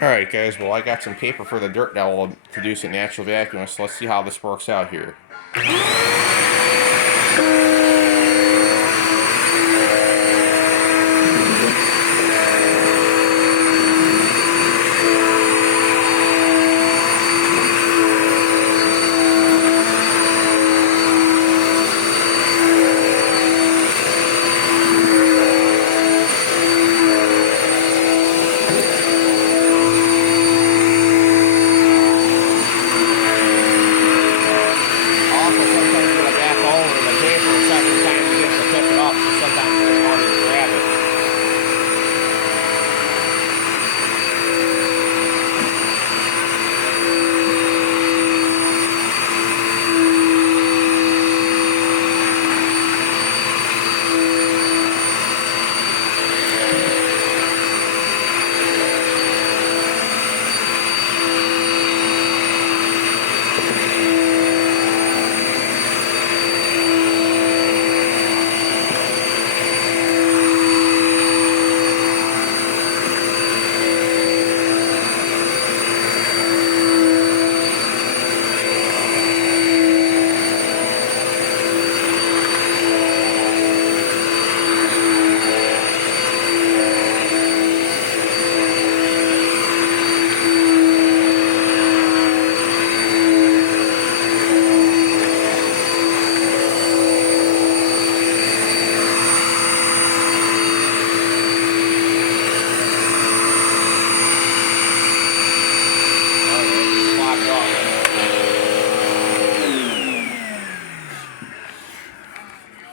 Alright guys, well I got some paper for the dirt dowel to do some natural vacuum, so let's see how this works out here.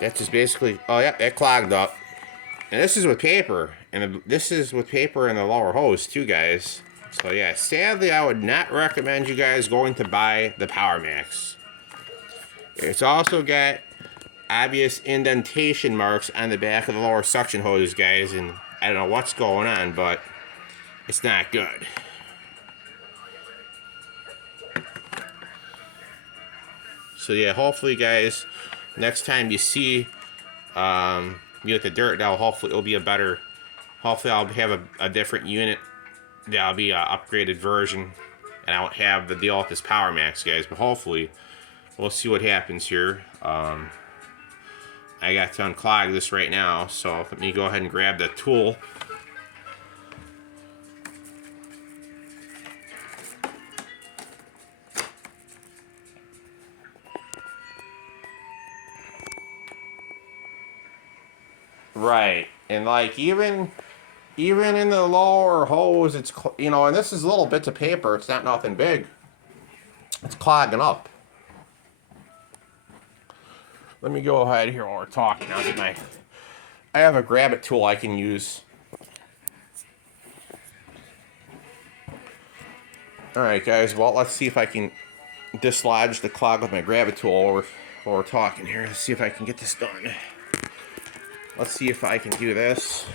That's just basically, oh yeah, it clogged up. And this is with paper, and this is with paper in the lower hose too, guys. So yeah, sadly I would not recommend you guys going to buy the Power Max. It's also got obvious indentation marks on the back of the lower suction hose, guys, and I don't know what's going on, but it's not good. So yeah, hopefully guys, next time you see me with the dirt dowel, hopefully it'll be a better, hopefully I'll have a different unit. That'll be an upgraded version, and I won't have the deal with this Power Max, guys, but hopefully we'll see what happens here. I got to unclog this right now, so let me go ahead and grab the tool. Right, and like even in the lower hose, it's, you know, and this is little bits of paper, it's not nothing big. It's clogging up. Let me go ahead here while we're talking. I'll get my, I have a grab it tool I can use. Alright guys, well let's see if I can dislodge the clog with my grab it tool while we're talking here. Let's see if I can get this done. Let's see if I can do this.